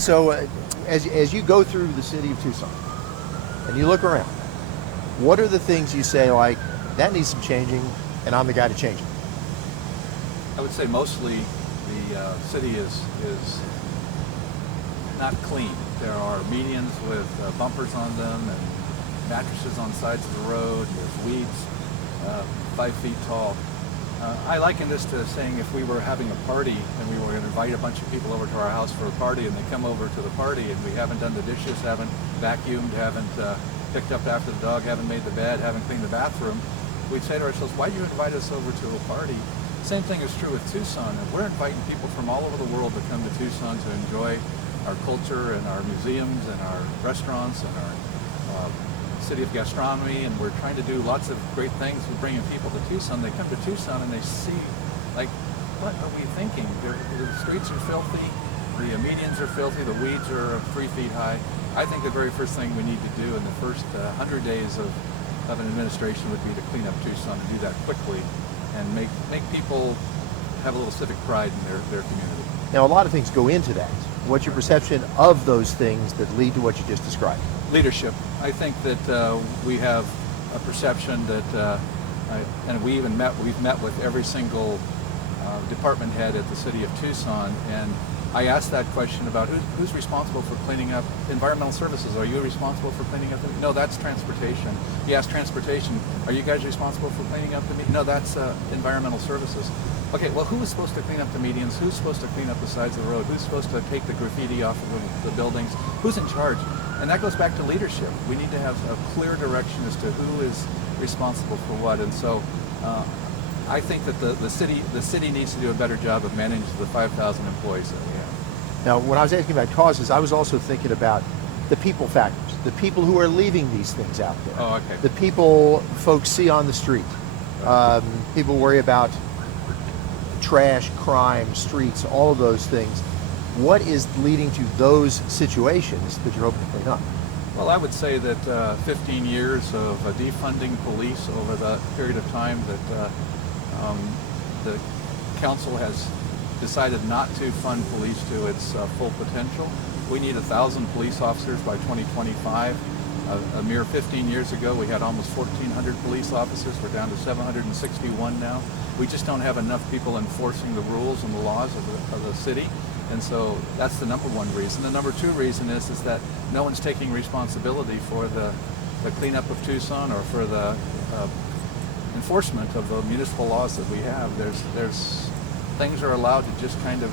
So as you go through the city of Tucson and you look around, what are the things you say like, that needs some changing and I'm the guy to change it? I would say mostly the city is not clean. There are medians with bumpers on them and mattresses on sides of the road. There's weeds 5 feet tall. I liken this to saying if we were having a party and we were going to invite a bunch of people over to our house for a party, and they come over to the party and we haven't done the dishes, haven't vacuumed, haven't picked up after the dog, haven't made the bed, haven't cleaned the bathroom, we'd say to ourselves, why do you invite us over to a party? Same thing is true with Tucson. And we're inviting people from all over the world to come to Tucson to enjoy our culture and our museums and our restaurants and our city of gastronomy, and we're trying to do lots of great things with bringing people to Tucson. They come to Tucson and they see, like, what are we thinking? The streets are filthy, the medians are filthy, the weeds are 3 feet high. I think the very first thing we need to do in the first 100 days of an administration would be to clean up Tucson and do that quickly and make people have a little civic pride in their community. Now, a lot of things go into that. What's your perception of those things that lead to what you just described? Leadership. I think that we have a perception that, and we've met with every single department head at the city of Tucson, and I asked that question about who's responsible for cleaning up environmental services. Are you responsible for cleaning up? No, that's transportation. He asked transportation, are you guys responsible for cleaning up the No, that's environmental services. Okay, well, who is supposed to clean up the medians? Who's supposed to clean up the sides of the road? Who's supposed to take the graffiti off of the buildings? Who's in charge? And that goes back to leadership. We need to have a clear direction as to who is responsible for what. And so I think that the city needs to do a better job of managing the 5,000 employees that we have. Now, when I was asking about causes, I was also thinking about the people factors, the people who are leaving these things out there. Oh, okay. The people folks see on the street. People worry about trash, crime, streets, all of those things. What is leading to those situations that you're hoping to clean up? Well, I would say that 15 years of defunding police over the period of time that the council has decided not to fund police to its full potential. We need 1,000 police officers by 2025. A mere 15 years ago, we had almost 1,400 police officers. We're down to 761 now. We just don't have enough people enforcing the rules and the laws of the city. And so that's the number one reason. The number two reason is that no one's taking responsibility for the cleanup of Tucson or for the enforcement of the municipal laws that we have. There's things are allowed to just kind of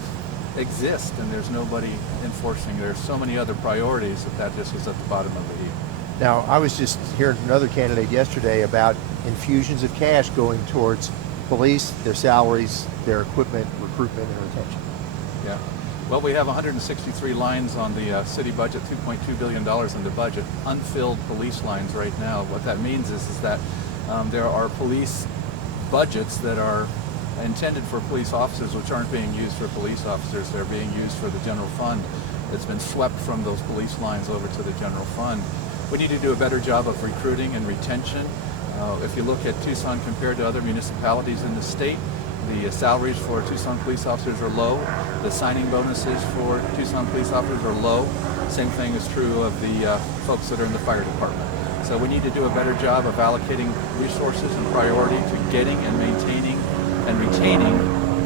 exist, and there's nobody enforcing. There's so many other priorities that just is at the bottom of the heap. Now, I was just hearing another candidate yesterday about infusions of cash going towards police, their salaries, their equipment, recruitment, and retention. Yeah. Well, we have 163 lines on the city budget, $2.2 billion in the budget, unfilled police lines right now. What that means is that there are police budgets that are intended for police officers which aren't being used for police officers. They're being used for the general fund. It's been swept from those police lines over to the general fund. We need to do a better job of recruiting and retention. If you look at Tucson compared to other municipalities in the state, the salaries for Tucson police officers are low. The signing bonuses for Tucson police officers are low. Same thing is true of the folks that are in the fire department. So we need to do a better job of allocating resources and priority to getting and maintaining and retaining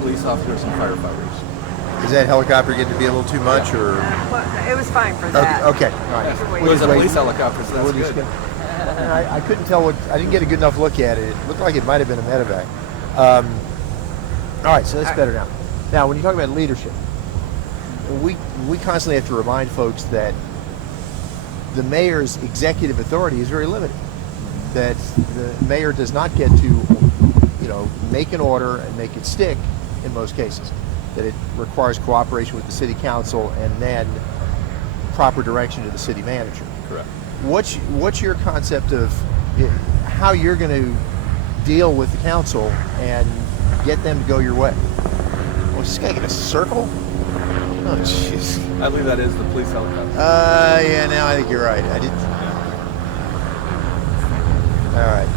police officers and firefighters. Is that helicopter getting to be a little too much, or? Well, it was fine for that. Okay. All right. It was a police helicopter, so that's good. I couldn't tell I didn't get a good enough look at it. It looked like it might have been a medevac. All right, so that's better now. Now, when you talk about leadership, we constantly have to remind folks that the mayor's executive authority is very limited. That the mayor does not get to, make an order and make it stick in most cases. That it requires cooperation with the city council and then proper direction to the city manager. Correct. What's your concept of how you're going to deal with the council and get them to go your way? Well, is this guy get a circle? Oh, jeez. I believe that is the police helicopter. Yeah, now I think you're right. I didn't. All right.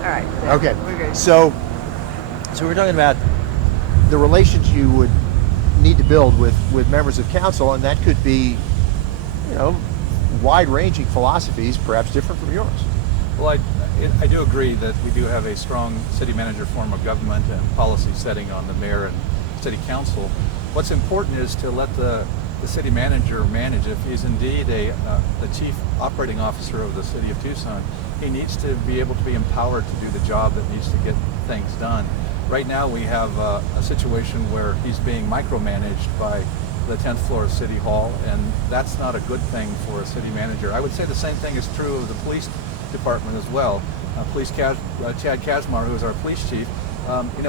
All right. Okay. We're good. So we're talking about the relations you would need to build with members of council, and that could be, you know, wide-ranging philosophies, perhaps different from yours. Well, I do agree that we do have a strong city manager form of government and policy setting on the mayor and city council. What's important is to let the city manager manage. If he's indeed the chief operating officer of the city of Tucson, he needs to be able to be empowered to do the job that needs to get things done. Right now we have a situation where he's being micromanaged by the 10th floor of City Hall, and that's not a good thing for a city manager. I would say the same thing is true of the police department as well. Chad Kazmar, who is our police chief,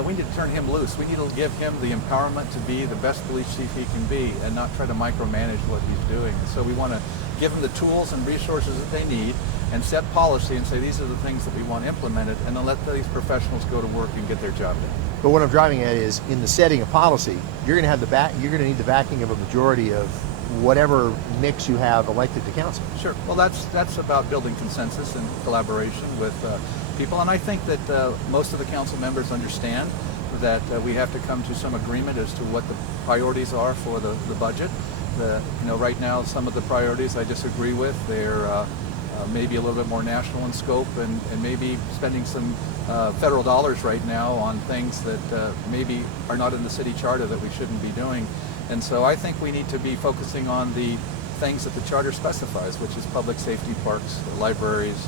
we need to turn him loose. We need to give him the empowerment to be the best police chief he can be and not try to micromanage what he's doing. And so we want to give them the tools and resources that they need and set policy and say these are the things that we want implemented, and then let these professionals go to work and get their job done. But what I'm driving at is, in the setting of policy, you're going to have you're going to need the backing of a majority of whatever mix you have elected to council. Sure. Well, that's about building consensus and collaboration with people, and I think that most of the council members understand that we have to come to some agreement as to what the priorities are for the budget. Right now, some of the priorities I disagree with. They're maybe a little bit more national in scope, and maybe spending some federal dollars right now on things that maybe are not in the city charter that we shouldn't be doing. And so I think we need to be focusing on the things that the charter specifies, which is public safety, parks, libraries,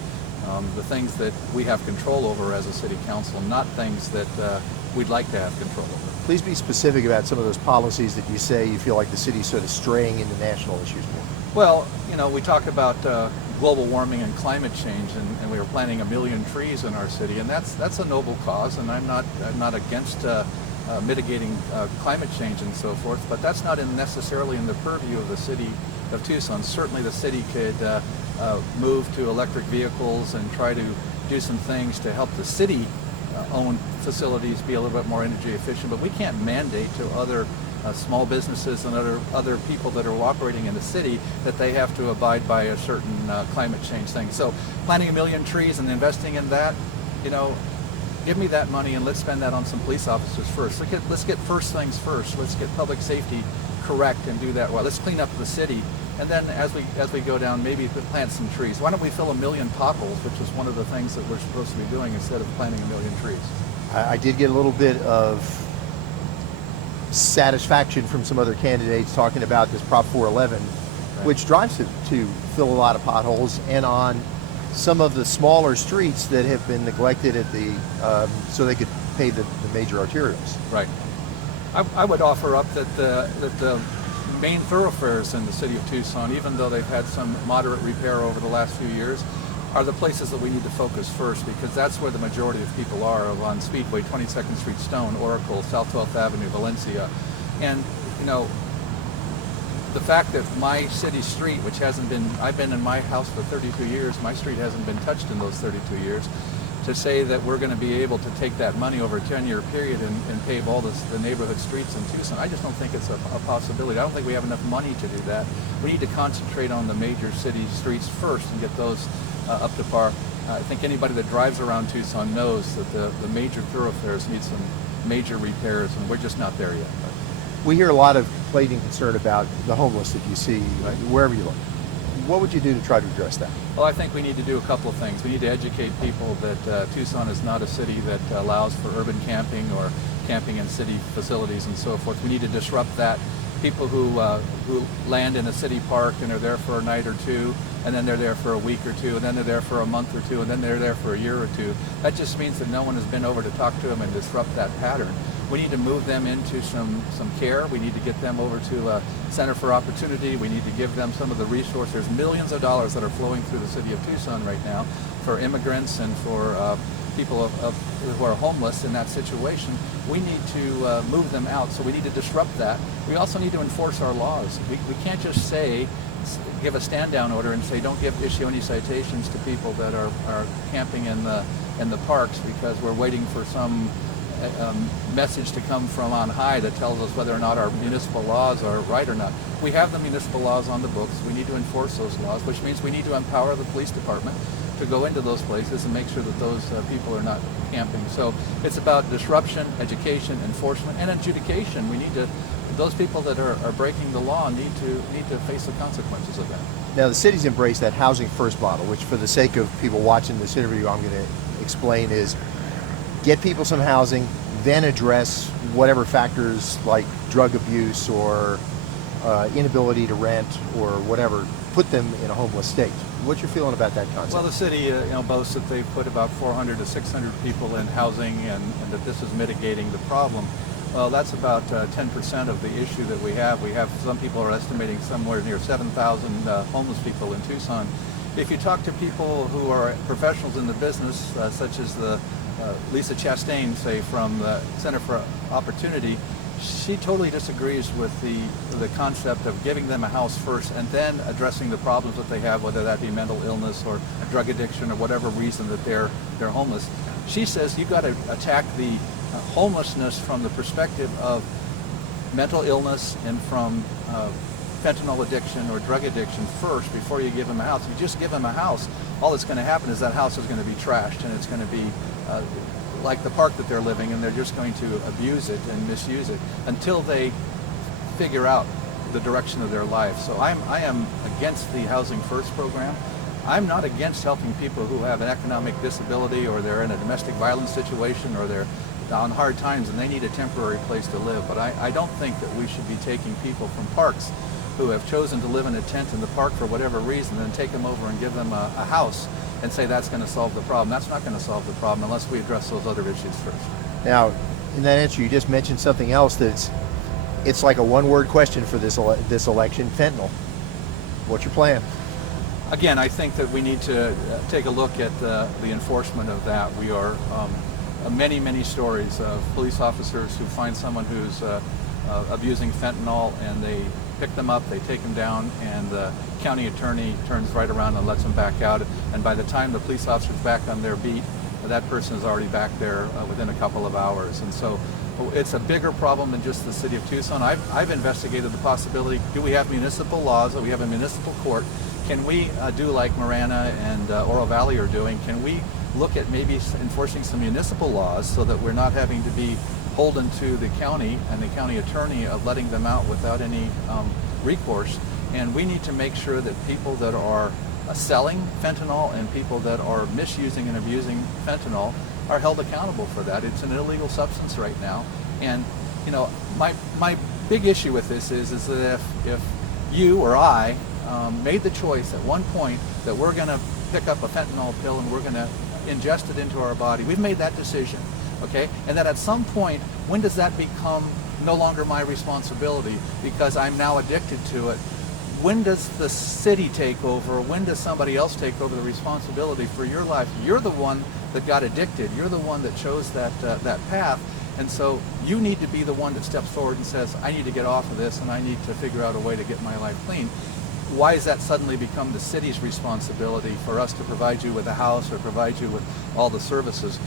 the things that we have control over as a city council, not things that we'd like to have control over. Please be specific about some of those policies that you say you feel like the city's sort of straying into national issues more. Well, we talk about global warming and climate change, and we are planting 1 million trees in our city, and that's a noble cause, and I'm not against mitigating climate change and so forth, but that's not necessarily in the purview of the city of Tucson. Certainly the city could move to electric vehicles and try to do some things to help the city own facilities be a little bit more energy efficient, but we can't mandate to other small businesses and other people that are operating in the city that they have to abide by a certain climate change thing. So planting 1 million trees and investing in that, give me that money and let's spend that on some police officers first. Let's get first things first. Let's get public safety correct and do that well. Let's clean up the city, and then as we go down, maybe plant some trees. Why don't we fill 1 million potholes, which is one of the things that we're supposed to be doing, instead of planting 1 million trees. I did get a little bit of satisfaction from some other candidates talking about this Prop 411, right, which drives to fill a lot of potholes, and on some of the smaller streets that have been neglected at so they could pave the major arterials. Right. I would offer up that the main thoroughfares in the city of Tucson, even though they've had some moderate repair over the last few years, are the places that we need to focus first, because that's where the majority of people are, on Speedway, 22nd Street, Stone, Oracle, South 12th Avenue, Valencia. And, the fact that my city street, which I've been in my house for 32 years, my street hasn't been touched in those 32 years, to say that we're going to be able to take that money over a 10-year period and pave all the neighborhood streets in Tucson, I just don't think it's a possibility. I don't think we have enough money to do that. We need to concentrate on the major city streets first and get those up to par. I think anybody that drives around Tucson knows that the major thoroughfares need some major repairs, and we're just not there yet. We hear a lot of complaining concern about the homeless that you see wherever you look. What would you do to try to address that? Well, I think we need to do a couple of things. We need to educate people that Tucson is not a city that allows for urban camping or camping in city facilities and so forth. We need to disrupt that. People who land in a city park and are there for a night or two, and then they're there for a week or two, and then they're there for a month or two, and then they're there for a year or two. That just means that no one has been over to talk to them and disrupt that pattern. We need to move them into some care. We need to get them over to a Center for Opportunity. We need to give them some of the resources. There's millions of dollars that are flowing through the city of Tucson right now for immigrants and for people who are homeless in that situation. We need to move them out, so we need to disrupt that. We also need to enforce our laws. We can't just give a stand-down order and say don't issue any citations to people that are camping in the parks, because we're waiting for some message to come from on high that tells us whether or not our municipal laws are right or not. We have the municipal laws on the books. We need to enforce those laws, which means we need to empower the police department to go into those places and make sure that those people are not camping. So it's about disruption, education, enforcement, and adjudication. We need to those people that are breaking the law need to face the consequences of that. Now, the city's embraced that housing first model, which for the sake of people watching this interview, I'm going to explain is get people some housing, then address whatever factors like drug abuse or inability to rent or whatever, put them in a homeless state. What's your feeling about that concept? Well, the city boasts that they've put about 400 to 600 people in housing and that this is mitigating the problem. Well, that's about 10% of the issue that we have. Some people are estimating somewhere near 7,000 homeless people in Tucson. If you talk to people who are professionals in the business, such as the Lisa Chastain, say, from the Center for Opportunity, she totally disagrees with the concept of giving them a house first and then addressing the problems that they have, whether that be mental illness or a drug addiction or whatever reason that they're homeless. She says you've got to attack the homelessness from the perspective of mental illness and from fentanyl addiction or drug addiction first before you give them a house. If you just give them a house, all that's going to happen is that house is going to be trashed and it's going to be like the park that they're living in. They're just going to abuse it and misuse it until they figure out the direction of their life. So I am against the Housing First program. I'm not against helping people who have an economic disability or they're in a domestic violence situation or they're on hard times and they need a temporary place to live. But I don't think that we should be taking people from parks who have chosen to live in a tent in the park for whatever reason and take them over and give them a house and say that's going to solve the problem. That's not going to solve the problem unless we address those other issues first. Now, in that answer, you just mentioned something else it's like a one-word question for this election: fentanyl. What's your plan? Again, I think that we need to take a look at the enforcement of that. We are many stories of police officers who find someone who's abusing fentanyl and they pick them up, they take them down, and the county attorney turns right around and lets them back out. And by the time the police officer's back on their beat, that person is already back there within a couple of hours. And so it's a bigger problem than just the city of Tucson. I've investigated the possibility, do we have municipal laws, that we have a municipal court? Can we do like Marana and Oro Valley are doing? Can we look at maybe enforcing some municipal laws so that we're not having to be beholden to the county and the county attorney of letting them out without any recourse? And we need to make sure that people that are selling fentanyl and people that are misusing and abusing fentanyl are held accountable for that. It's an illegal substance right now. And my big issue with this is that if you or I made the choice at one point that we're going to pick up a fentanyl pill and we're going to ingest it into our body, we've made that decision, okay? And that at some point, when does that become no longer my responsibility because I'm now addicted to it? When does the city take over? When does somebody else take over the responsibility for your life? You're the one that got addicted. You're the one that chose that path. And so you need to be the one that steps forward and says, I need to get off of this and I need to figure out a way to get my life clean. Why has that suddenly become the city's responsibility for us to provide you with a house or provide you with all the services?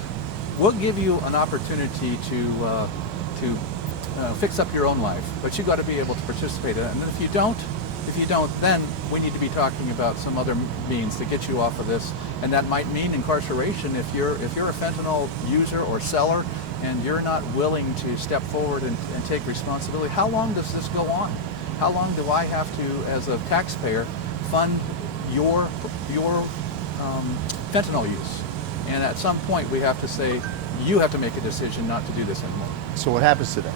We'll give you an opportunity to fix up your own life, but you've got to be able to participate in it. And if you don't, then we need to be talking about some other means to get you off of this. And that might mean incarceration if you're a fentanyl user or seller and you're not willing to step forward and take responsibility. How long does this go on? How long do I have to, as a taxpayer, fund your fentanyl use? And at some point we have to say, you have to make a decision not to do this anymore. So what happens to them?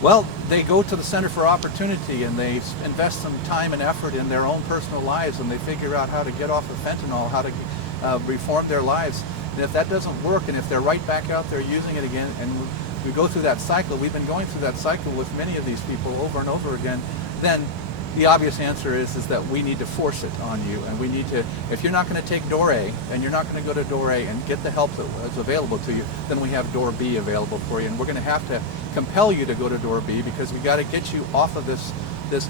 Well, they go to the Center for Opportunity and they invest some time and effort in their own personal lives and they figure out how to get off of fentanyl, how to reform their lives. And if that doesn't work and if they're right back out there using it again and we go through that cycle, we've been going through that cycle with many of these people over and over again, then the obvious answer is that we need to force it on you. And we need to, if you're not going to take door A and you're not going to go to door A and get the help that is available to you, then we have door B available for you. And we're going to have to compel you to go to door B because we got to get you off of this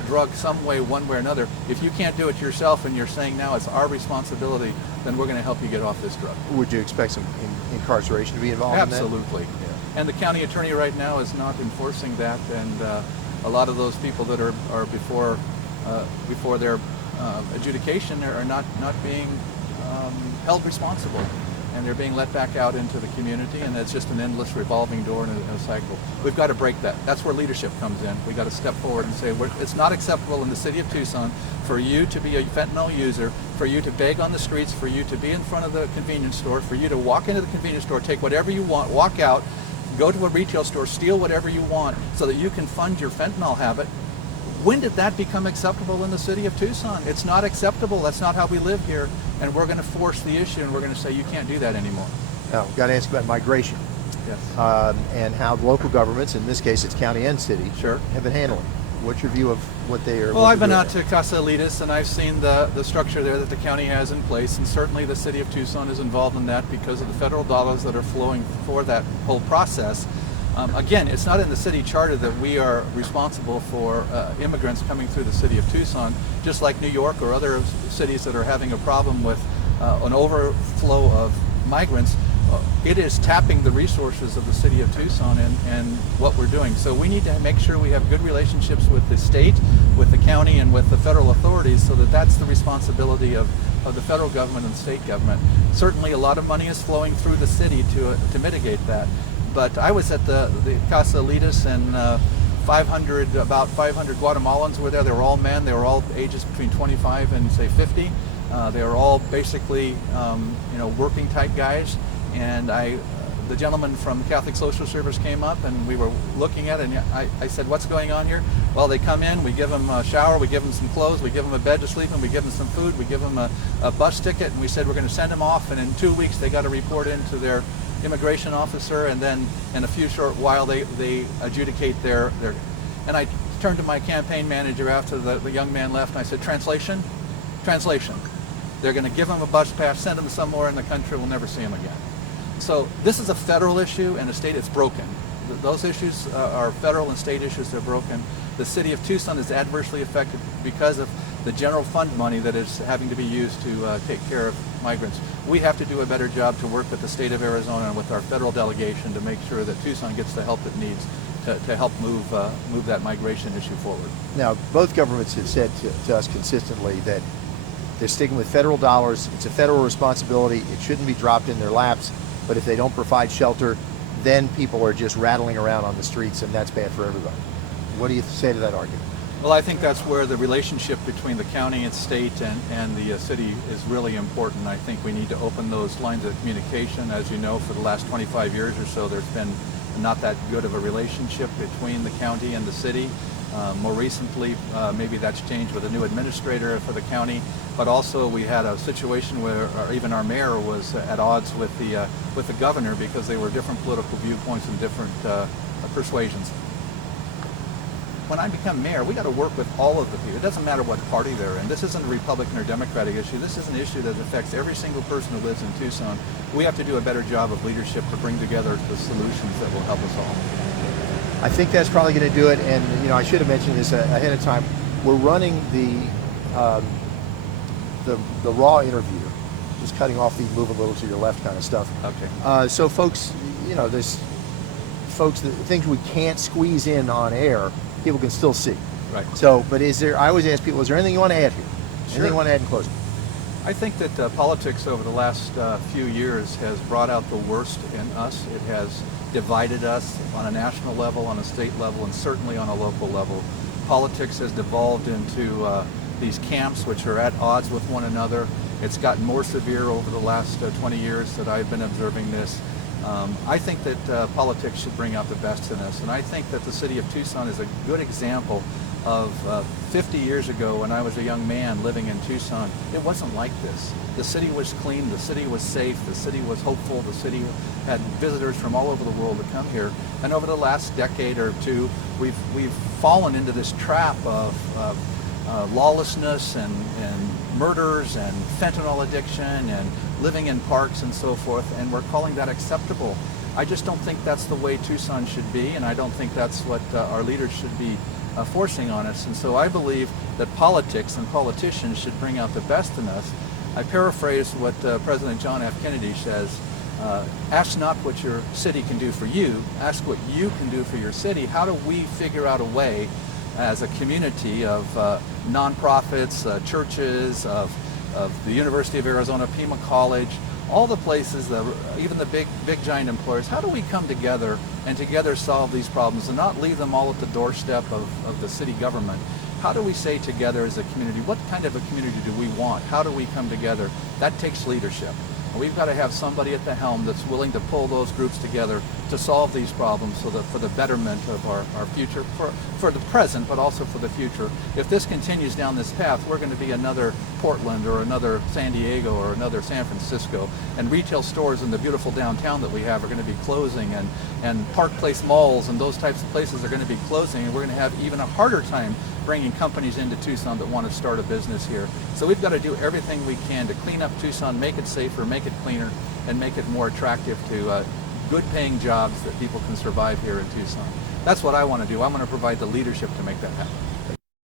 drug some way, one way or another. If you can't do it yourself and you're saying now it's our responsibility, then we're going to help you get off this drug. Would you expect some incarceration to be involved in that? Absolutely. Yeah. And the county attorney right now is not enforcing that, and a lot of those people that are before their adjudication are not being held responsible. and they're being let back out into the community, and it's just an endless revolving door in a cycle. We've got to break that. That's where leadership comes in. We've got to step forward and say, it's not acceptable in the city of Tucson for you to be a fentanyl user, for you to beg on the streets, for you to be in front of the convenience store, for you to walk into the convenience store, take whatever you want, walk out, go to a retail store, steal whatever you want so that you can fund your fentanyl habit. When did that become acceptable in the city of Tucson? It's not acceptable. That's not how we live here. And we're going to force the issue, and we're going to say you can't do that anymore. Now, we've got to ask about migration. Yes. And how local governments, in this case it's county and city, Sure. have been handling. What's your view of what they are? Well, I've been out to Casa Elitas, and I've seen the structure there that the county has in place, and certainly the city of Tucson is involved in that because of the federal dollars that are flowing for that whole process. Again, it's not in the city charter that we are responsible for immigrants coming through the city of Tucson, just like New York or other cities that are having a problem with an overflow of migrants. It is tapping the resources of the city of Tucson and what we're doing. So we need to make sure we have good relationships with the state, with the county, and with the federal authorities, so that that's the responsibility of the federal government and the state government. Certainly a lot of money is flowing through the city to mitigate that. But I was at the Casa Elitas, and about 500 Guatemalans were there. They were all men. They were all ages between 25 and say 50. They were all basically working type guys. And the gentleman from Catholic Social Service came up, and we were looking at it, and I said, what's going on here? Well, they come in, we give them a shower, we give them some clothes, we give them a bed to sleep in, we give them some food, we give them a bus ticket, and we said we're going to send them off, and in 2 weeks they got to report into their immigration officer, and then in a few short while they adjudicate their. And I turned to my campaign manager after the young man left, and I said, translation. They're going to give them a bus pass, send them somewhere in the country, we'll never see them again. So this is a federal issue, and a state, it's broken. Those issues are federal and state issues that are broken. The city of Tucson is adversely affected because of the general fund money that is having to be used to take care of migrants. We have to do a better job to work with the state of Arizona and with our federal delegation to make sure that Tucson gets the help it needs to help move that migration issue forward. Now, both governments have said to us consistently that they're sticking with federal dollars. It's a federal responsibility. It shouldn't be dropped in their laps. But if they don't provide shelter, then people are just rattling around on the streets, and that's bad for everybody. What do you say to that argument? Well, I think that's where the relationship between the county and state and the city is really important. I think we need to open those lines of communication. As you know, for the last 25 years or so, there's been not that good of a relationship between the county and the city. More recently, maybe that's changed with a new administrator for the county, but also we had a situation where even our mayor was at odds with the governor because they were different political viewpoints and different persuasions. When I become mayor, we got to work with all of the people. It doesn't matter what party they're in. This isn't a Republican or Democratic issue. This is an issue that affects every single person who lives in Tucson. We have to do a better job of leadership to bring together the solutions that will help us all. I think that's probably going to do it. And I should have mentioned this ahead of time. We're running the raw interview, just cutting off the move a little to your left kind of stuff. Okay. So folks, there's the things we can't squeeze in on air, people can still see. Right. So, but I always ask people, is there anything you want to add here? Sure. Anything you want to add in closing? I think that politics over the last few years has brought out the worst in us. It has divided us on a national level, on a state level, and certainly on a local level. Politics has devolved into these camps which are at odds with one another. It's gotten more severe over the last 20 years that I've been observing this. I think that politics should bring out the best in us, and I think that the city of Tucson is a good example of 50 years ago when I was a young man living in Tucson. It wasn't like this. The city was clean, the city was safe, the city was hopeful, the city had visitors from all over the world to come here. And over the last decade or two, we've fallen into this trap of lawlessness and murders and fentanyl addiction and living in parks and so forth, and we're calling that acceptable. I just don't think that's the way Tucson should be, and I don't think that's what our leaders should be forcing on us. And so I believe that politics and politicians should bring out the best in us. I paraphrase what President John F. Kennedy says, ask not what your city can do for you, ask what you can do for your city. How do we figure out a way as a community of nonprofits, churches, of the University of Arizona, Pima College, all the places, even the big giant employers, how do we come together and together solve these problems and not leave them all at the doorstep of the city government? How do we say together as a community, what kind of a community do we want? How do we come together? That takes leadership. We've got to have somebody at the helm that's willing to pull those groups together to solve these problems so that for the betterment of our future, for the present, but also for the future. If this continues down this path, we're going to be another Portland or another San Diego or another San Francisco, and retail stores in the beautiful downtown that we have are going to be closing, and Park Place malls and those types of places are going to be closing, and we're going to have even a harder time bringing companies into Tucson that want to start a business here. So we've got to do everything we can to clean up Tucson, make it safer, make it cleaner, and make it more attractive to good paying jobs that people can survive here in Tucson. That's what I want to do. I want to provide the leadership to make that happen.